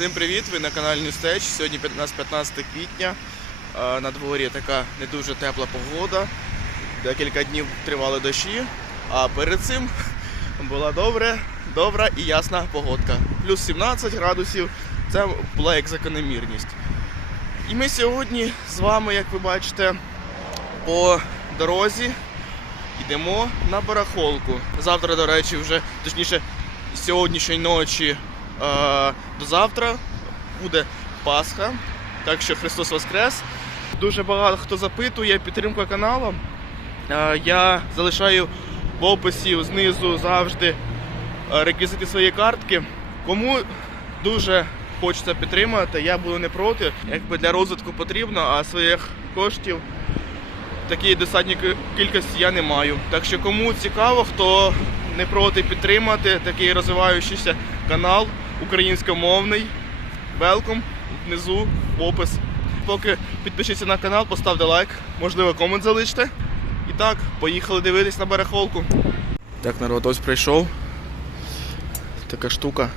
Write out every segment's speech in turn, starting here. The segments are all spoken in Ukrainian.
Всім привіт! Ви на каналі Ньюстеч. Сьогодні 15 15 квітня. На дворі така не дуже тепла погода. Декілька днів тривали дощі, а перед цим була добре, добра і ясна погодка. Плюс 17 градусів. Це була як закономірність. І ми сьогодні з вами, як ви бачите, по дорозі йдемо на барахолку. Завтра, до речі, вже точніше, сьогоднішньої ночі до завтра буде Пасха. Так що Христос Воскрес. Дуже багато хто запитує підтримка каналу. Я залишаю в описі знизу завжди е, реквізити своєї картки. Кому дуже хочеться підтримати, я буду не проти. Якби для розвитку потрібно, а своїх коштів такій достатньої кількості я не маю. Так що кому цікаво, хто не проти підтримати такий розвиваючийся канал українськомовний, велком внизу опис. Поки підпишіться на канал, поставте лайк, можливо, комент залиште. І так, поїхали дивитись на барахолку. Так, народ, ось прийшов. Така штука.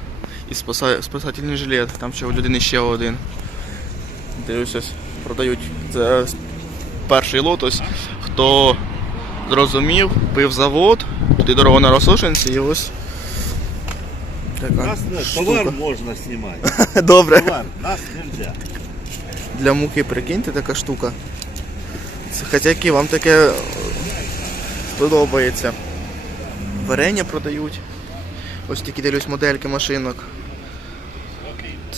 І спаса... спасательний жилет. Там ще у людини ще один. Дивлюсь, продають. Це перший лот. Ось хто зрозумів, пив завод, туди дорога на Росошинці і ось. Така Нас не, штука. товар можно снимать. Добре. Товар, нас нельзя. Для муки прикиньте така штука. Це Хатяки, вам таке е, сподобається. Варення продають. Ось такі дивлюсь модельки машинок.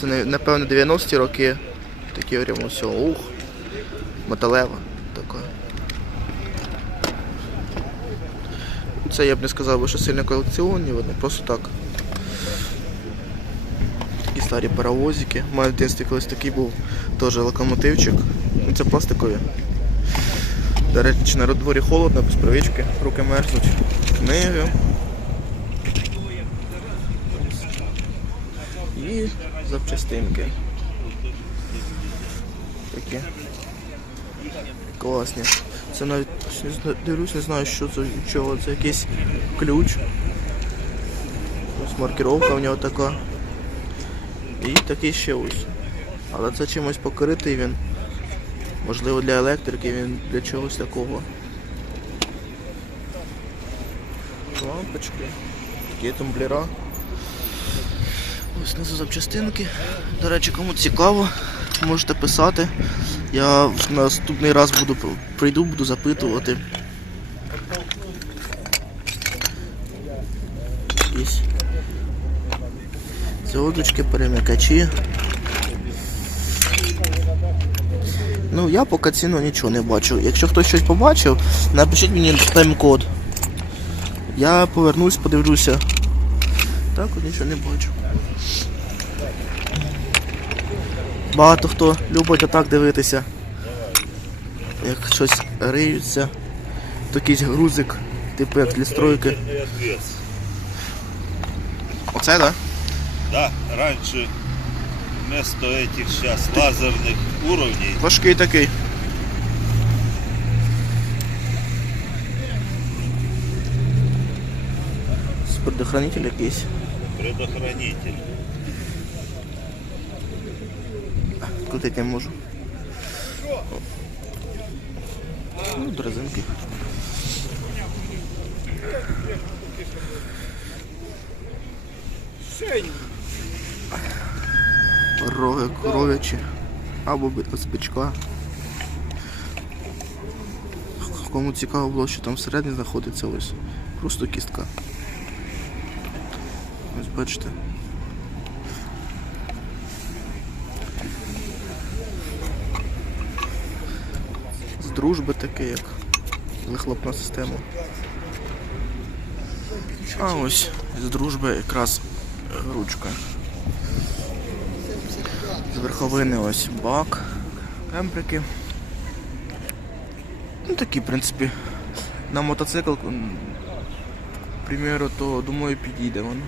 Це не- напевно 90-ті роки. Такі прямо все. Ух. Металева така. Це я б не сказав, би, що сильно колекціонні, вони просто так. Старі паровозики. У мене в дитинстві колись такий був теж локомотивчик. Ну, Це пластикові. До речі, на дворі холодно, без привички, руки мерзнуть. Книги. І запчастинки. Такі. Класні. Це навіть дивлюсь, не знаю, що це чого. Це якийсь ключ. Ось маркировка в нього така. І такий ще ось. Але це чимось покритий він. Можливо для електрики він для чогось такого. Лампочки. Такі тумблера. Ось знизу запчастинки. До речі, кому цікаво, можете писати. Я наступний раз буду прийду, буду запитувати. Зводочки, перемикачі. Ну, я поки ціну нічого не бачу. Якщо хтось щось побачив, напишіть мені тайм-код. Я повернусь, подивлюся. Так, от нічого не бачу. Багато хто любить отак дивитися. Як щось риються. То якийсь грузик, типу як для стройки. Оце, так? Да? Да, раньше вместо этих сейчас лазерных уровней Важкий такий. Предохранитель якийсь. предохранитель. Крутити не можу. Ну, до резинки. Роги коров'ячі або з бичка. Кому цікаво було, що там всередині знаходиться ось. Просто кістка. Ось бачите. з дружби таке, як вихлопна система. А ось з дружби якраз е, ручка. Верховини ось бак, кемприки. Ну такі, в принципі, на мотоцикл, к примеру, то думаю підійде воно.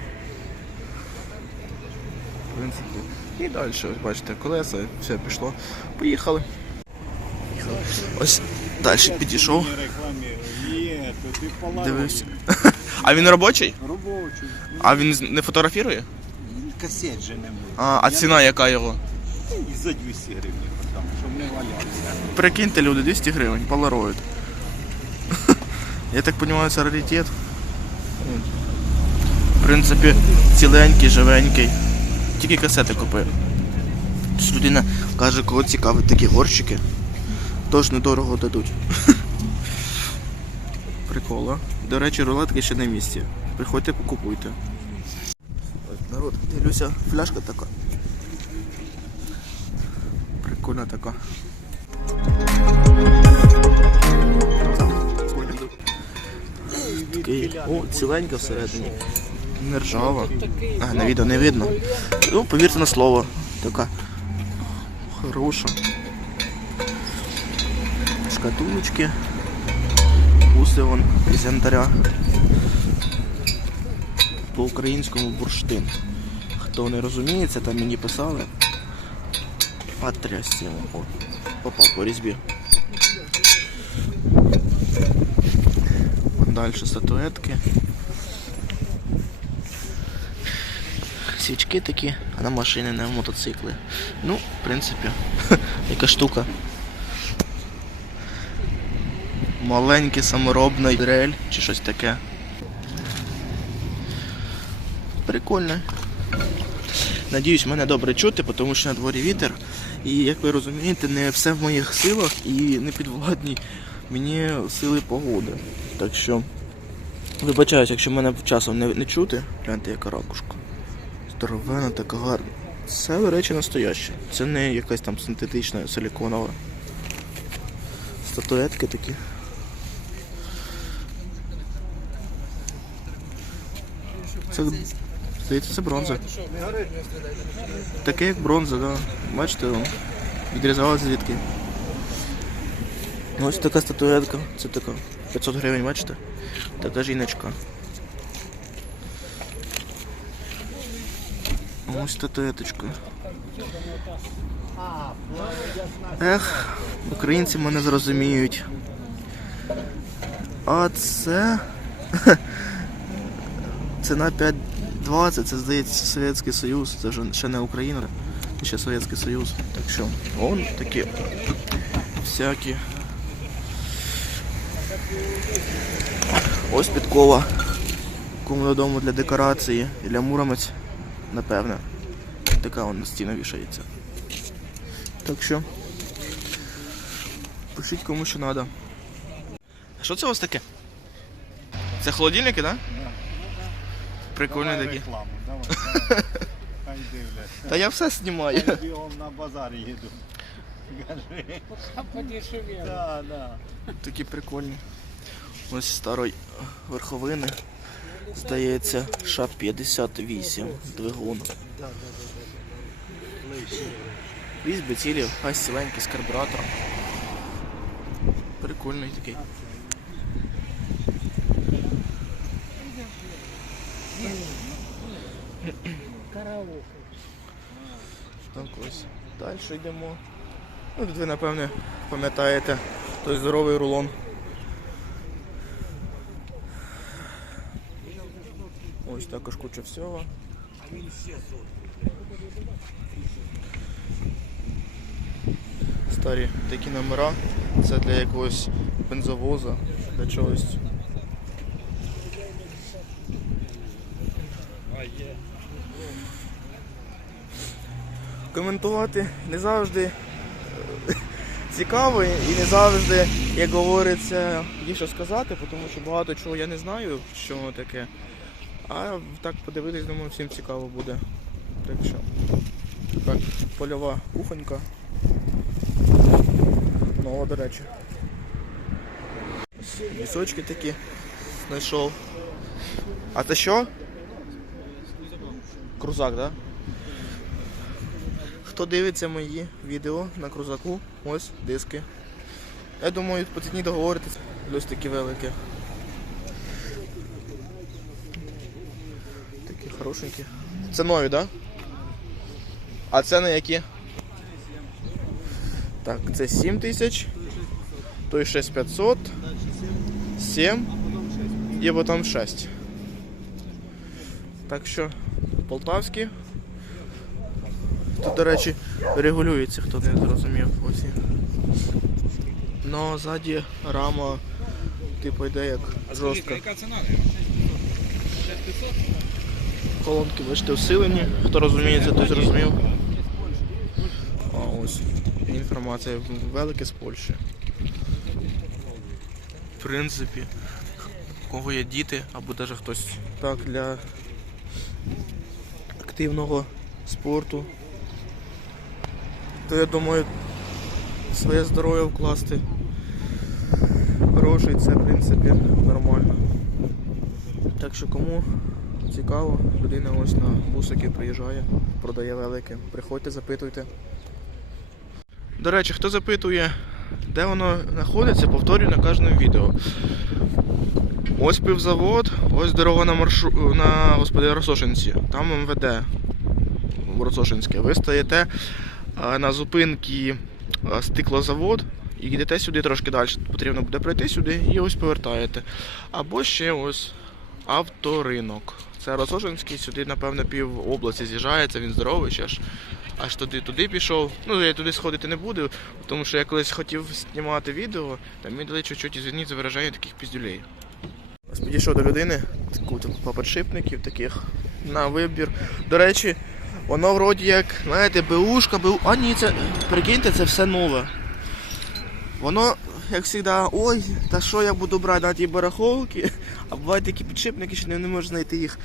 В принципі. І далі, ось бачите, колеса, все пішло. Поїхали. Ось далі підійшов. Дивився. А він робочий? робочий. А він не фотографірує? касет же не буде. А, а ціна яка його? І за 200 гривень, там, щоб не валявся. Прикиньте, люди, 200 гривень, Polaroid. Я так розумію, це раритет. В принципі, ціленький, живенький. Тільки касети купив. Людина каже, кого цікавить такі горщики, тож недорого дадуть. Прикола. До речі, рулетки ще на місці. Приходьте, покупуйте. Народ, дивлюся, фляжка така. Прикольна така. Такий, о, ціленька всередині. Не ржава. А, на відео не видно. Ну, повірте на слово. Така хороша. Шкатулочки. Уси вон із янтаря. По-українському бурштин. Хто не розуміється, там мені писали. Патрясімо. О, попав по різьбі. Далі статуетки. Свічки такі, а на машини, не в мотоцикли. Ну, в принципі, яка штука. Маленький саморобний дрель чи щось таке. Прикольно. Надіюсь, мене добре чути, тому що на дворі вітер. І як ви розумієте, не все в моїх силах і не підвладні мені сили погоди. Так що вибачаюсь, якщо мене часом не, не чути, гляньте, яка ракушка. Здоровена, така гарна. Це, до речі, настояще. Це не якась там синтетична силіконова. Статуетки такі. Це, здається, це бронза. Таке як бронза, да. Бачите, відрізалася звідки. Ось така статуетка. Це така 500 гривень, бачите? Така жіночка. Ось статуеточка. Ех, українці мене зрозуміють. А це. Ціна 5,20, це здається Совєтський Союз, це вже ще не Україна, ще Совєтський Союз. Так що, вон такі всякі. Ось підкова. Кому додому для декорації, і для муромець, напевне. Така вона на стіну вішається. Так що. Пишіть кому що треба. Що це у вас таке? Це холодильники, так? Да? Прикольні Давай такі. рекламу, давай, давай. Хай дивляться. Та я все знімаю. Я бігом на базар їду. Кажи. подешевело. Да, да. Такі прикольні. Ось старої верховини. Здається, ша 58 двигун. Різьби цілі, газ ціленький з карбюратором. Прикольний такий. Так ось. Далі йдемо. Ну, тут ви, напевне, пам'ятаєте той здоровий рулон. Ось також куча всього. Старі такі номера. Це для якогось бензовоза, для чогось. Коментувати не завжди е, цікаво і не завжди, як говориться, є що сказати, тому що багато чого я не знаю, що воно таке. А так подивитись, думаю, всім цікаво буде. Так що така польова кухонька. Нова, до речі. Лісочки такі знайшов. А це що? Крузак, так? Да? Хто дивиться мої відео на крузаку, ось диски. Я думаю, по ціні договоритись. Плюс такі великі. Такі хорошенькі. Це нові, так? А це на які? Так, це 7 тисяч. Той 6500. 7. І потім 6. Так що, полтавські Тут, до речі, регулюється, хто не зрозумів. Ось. Но ззаді рама, типу, йде як жорстка. Яка ціна? Колонки, бачите, усилені. Хто розуміється, той зрозумів. А ось інформація велике з Польщі. В принципі, у кого є діти, або навіть хтось так для активного спорту, то я думаю, своє здоров'я вкласти грошей це в принципі нормально. Так що кому цікаво, людина ось на бусики приїжджає, продає велике. Приходьте, запитуйте. До речі, хто запитує, де воно знаходиться, повторюю на кожному відео. Ось пивзавод, ось дорога на маршу... на господи Росошинці. Там МВД в Росошинське. Ви стоїте на зупинці стеклозавод і йдете сюди трошки далі. Потрібно буде пройти сюди і ось повертаєте. Або ще ось авторинок. Це Росошинський, сюди, напевно, пів області з'їжджається, він здоровий ще ж. Аж туди туди пішов. Ну, я туди сходити не буду, тому що я колись хотів знімати відео, там мені дали чуть-чуть, ізвиніть за вираження таких піздюлей. Ось підійшов до людини, таку там поподшипників таких на вибір. До речі, воно вроді як, знаєте, БУшка, БУ. А ні, це прикиньте, це все нове. Воно, як завжди, ой, та що я буду брати на ті барахолки, а бувають такі підшипники, що не, не можеш знайти їх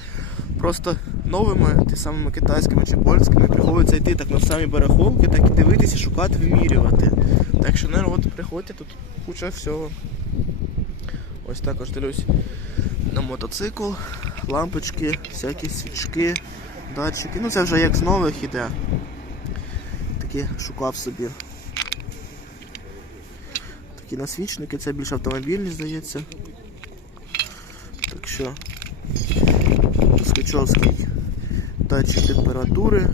просто новими, ті самими китайськими чи польськими, приходиться йти так на самі барахолки, так і дивитися, шукати, вимірювати. Так що народ, приходьте, тут куча всього. Ось також дивлюсь на мотоцикл, лампочки, всякі свічки, датчики. Ну це вже як з нових іде. Такі шукав собі. Такі насвічники, це більш автомобільні, здається. Так що Скачовський датчик температури.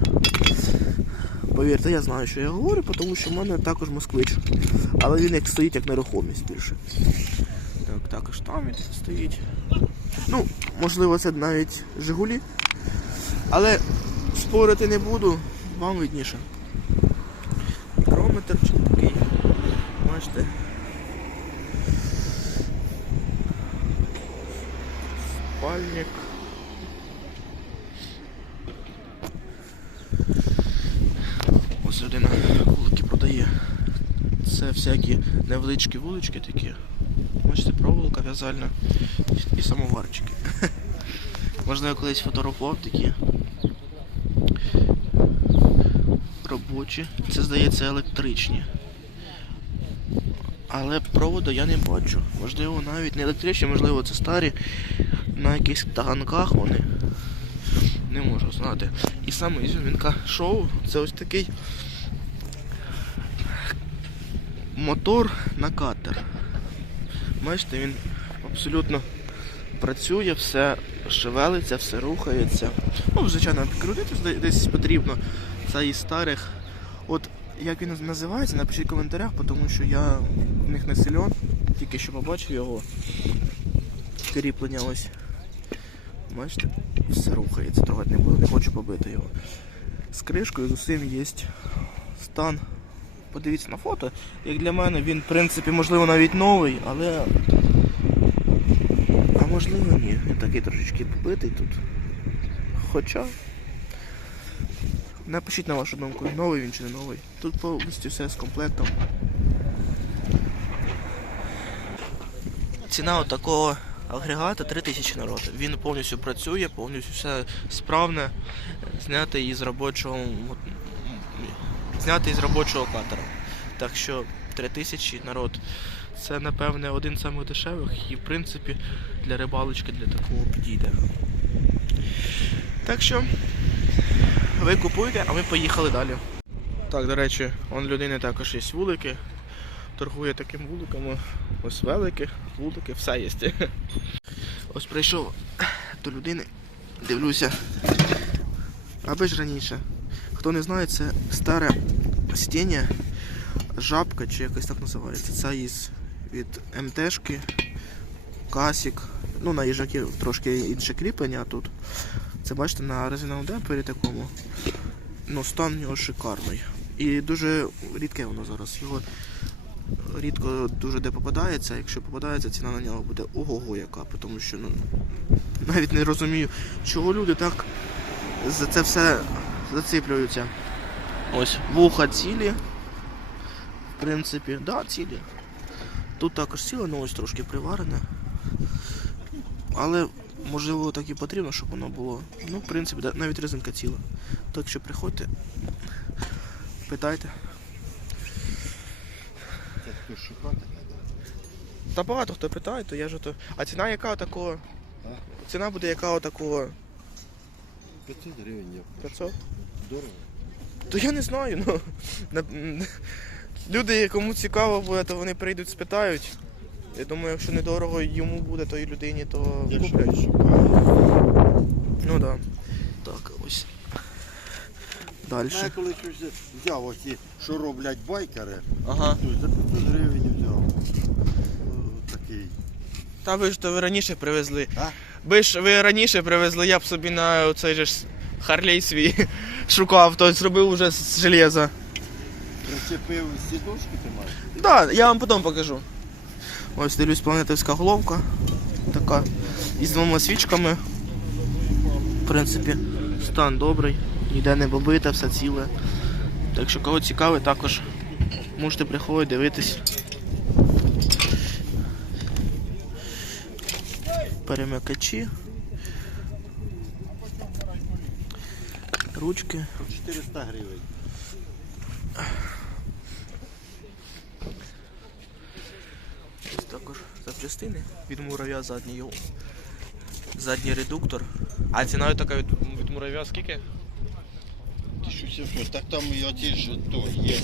Повірте, я знаю, що я говорю, тому що в мене також москвич. Але він як стоїть як нерухомість більше. Так, також там стоїть. Ну, можливо, це навіть Жигулі. Але спорити не буду, вам видніше. Мікрометр чи такий. Бачите. Спальник. Ось людина вулики продає. Це всякі невеличкі вулички такі. Бачите, проволока в'язальна і самоварчики. Можна колись фотографував такі робочі. Це здається електричні. Але проводу я не бачу. Можливо, навіть не електричні, можливо, це старі. На якихось таганках вони. Не можу знати. І саме ізюмінка шоу це ось такий мотор на катер. Бачите, він абсолютно працює, все шевелиться, все рухається. Ну, звичайно, підкрутити десь потрібно. Це із старих. От як він називається, напишіть в коментарях, тому що я в них не сильон, тільки що побачив його. Кріплення ось. Бачите, все рухається, трогати не буду, не хочу побити його. З кришкою з усім є стан. Подивіться на фото. Як для мене він, в принципі, можливо, навіть новий, але. А можливо ні. Він такий трошечки побитий тут. Хоча. Напишіть на вашу думку, новий він чи не новий. Тут повністю все з комплектом. Ціна от такого агрегата 3000 народ. Він повністю працює, повністю все справне, знятий із робочого знятий з робочого катера. Так що 3000 народ. Це напевне один з самих дешевих і в принципі для рибалочки для такого підійде. Так що ви купуйте, а ми поїхали далі. Так, до речі, он людини також є вулики. Торгує таким вуликами. Ось великі, вулики, все є. Ось прийшов до людини, дивлюся. Аби ж раніше. Хто не знає, це старе стіння, жабка чи якось так називається. Це із від МТшки, касік. Ну, на їжаки трошки інше кріплення, а тут. Це бачите на резиновому демпері такому. ну, стан в нього шикарний. І дуже рідке воно зараз. Його рідко дуже де попадається. Якщо попадається, ціна на нього буде ого-го яка. Тому що ну, навіть не розумію, чого люди так за це все зациплюються. Ось вуха цілі. В принципі, да, цілі. Тут також ціле, ну ось трошки приварене. Але можливо так і потрібно, щоб воно було. Ну, в принципі, навіть резинка ціла. Так що приходьте, питайте. Та багато хто питає, то я ж то. А ціна яка такого? Ціна буде яка такого 500 гривень є. 500? Дорого. То я не знаю, ну. Люди, кому цікаво буде, то вони прийдуть, спитають. Я думаю, якщо недорого йому буде, то і людині, то куплять. Ну так. Да. Так, ось. Далі. Я коли щось взяв оці, що роблять байкери, Ага. то за 500 гривень взяв. О, Такий. Та ви ж то ви раніше привезли. А? Ви ж ви раніше привезли, я б собі на цей же ж Харлей свій шукав, то зробив уже з железа. Прицепив сідушки ти маєш? Да, я вам потім покажу. Ось дивлюсь планетівська головка. Така. Із двома свічками. В принципі, стан добрий, ніде не побите, все ціле. Так що кого цікавить, також можете приходити дивитись. Перемикачі. Ручки. 400 гривень. Ось також запчастини від мурав'я задній. його- Задній редуктор. А ціна така від, від мурав'я скільки? 1700, так там і оті ж то є.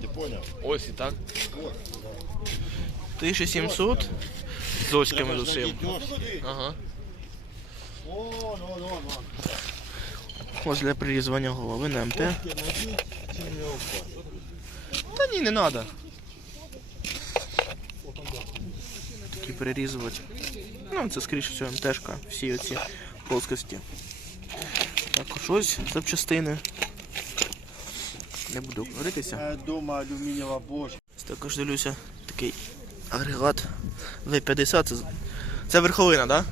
Ти поняв? Ось і так. 1700 з оськами з усім. Ага. О, ну, ну, ну. Ось для прирізування голови на МТ. Та ні, не треба. Такі перерізувати. Ну, це скоріше всього МТшка, всі оці плоскості. Також ось запчастини. Не буду говоритися. Дома алюмінієва бошка. Також дивлюся такий агрегат V50. Це, це верховина, так?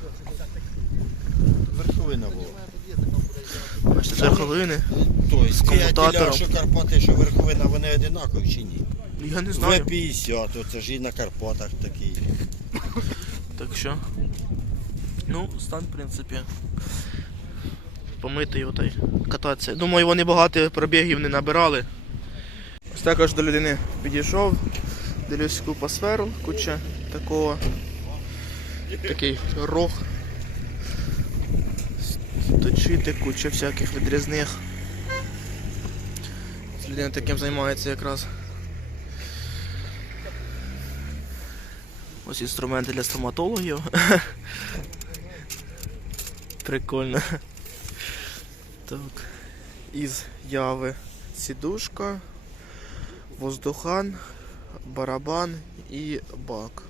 Верховина була. Бачите, це верховини. Тобто, З комутатором. що Карпати, що верховина, вони одинакові чи ні? Я не знаю. В-50, оце ж і на Карпатах такий. Так що. Ну, стан, в принципі. Помити його та кататися. Думаю, вони багато пробігів не набирали. Ось також до людини підійшов. Дивлюсь купа сферу, куча такого. Такий рог. Точити, куча всяких відрізних. Людина таким займається якраз. Ось інструменти для стоматологів. Прикольно. Так. Із яви сідушка, воздухан, барабан і бак.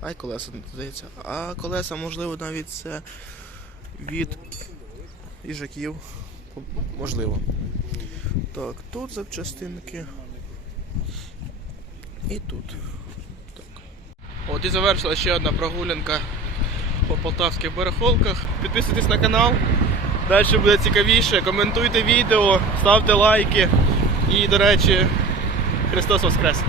А й колеса, здається. А колеса, можливо, навіть це від їжаків. Можливо. Так, тут запчастинки. І тут. От і завершила ще одна прогулянка по полтавських барахолках. Підписуйтесь на канал. Далі буде цікавіше. Коментуйте відео, ставте лайки. І, до речі, Христос Воскрес!